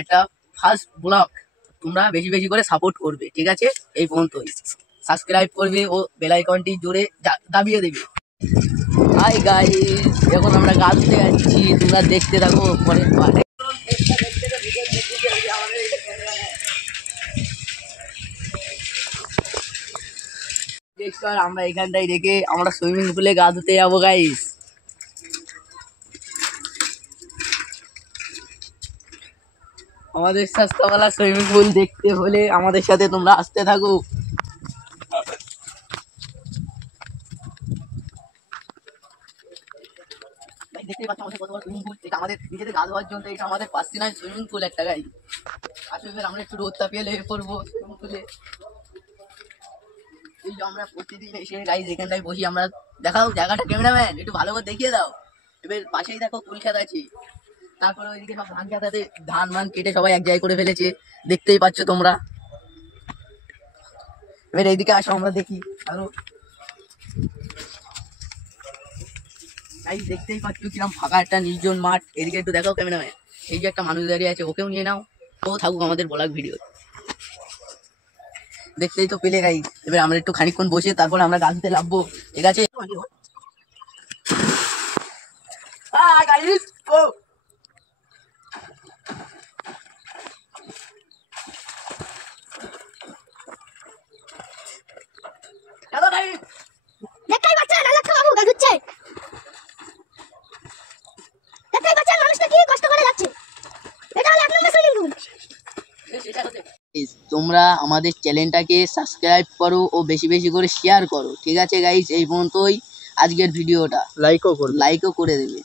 একটা first blog তোমরা বেশি বেশি করে সাপোর্ট করবে, ঠিক আছে? এই পর্যন্তই। সাবস্ক্রাইব করবে ও বেল আইকনটি জোরে দাবিয়ে দেবে। হাই গাইস, এখন আমরা গা ধুতে যাচ্ছি, তোমরা দেখতে থাকো পরের পার্টে। আমরা এখানটাই রেখে আমরা সুইমিং পুলে গা ধুতে যাবো গাইস। আমাদের সস্তাওয়ালা সুইমিং পুল দেখতে হলে আমাদের সাথে তোমরা আসতে থাকো। দেখতে পাচ্ছ আমাদের কত বড় সুইমিং পুল, এটা আমাদের নিজেদের গা ধোয়ার জন্য, এটা আমাদের পার্সোনাল সুইমিং পুল একটা গাই। আসলে আমরা একটু রোদ তাপিয়ে লেগে পড়বো সুইমিং পুলে। এই যে আমরা প্রতিদিন এসে গাইজ এখানটায় বসি আমরা। দেখাও জায়গাটা, ক্যামেরাম্যান একটু ভালো করে দেখিয়ে দাও। এবার পাশেই দেখো ফুল খেত আছে, তারপরে ওইদিকে সব ধান খেতাতে ধান মান কেটে সবাই এক জায়গায় করে ফেলেছে, দেখতেই পাচ্ছ তোমরা। এবার এইদিকে আসো আমরা দেখি আরো। দেখতেই পাচ্ছ কিরকম ফাঁকা একটা নির্জন মাঠ। এদিকে একটু দেখাও ক্যামেরাম্যান, এই যে একটা মানুষ দাঁড়িয়ে আছে, ওকেও নিয়ে নাও, ও থাকুক আমাদের ব্লগ ভিডিও। দেখতেই তো পেলে গাইস। এবার আমরা একটু খানিকক্ষণ বসে তারপর আমরা গান দিতে লাভবো, ঠিক আছে? তোমরা আমাদের চ্যানেলটাকে সাবস্ক্রাইব করো ও বেশি বেশি করে শেয়ার করো, ঠিক আছে গাইস? এই পর্যন্তই আজকের ভিডিওটা। লাইকও করে দেবে।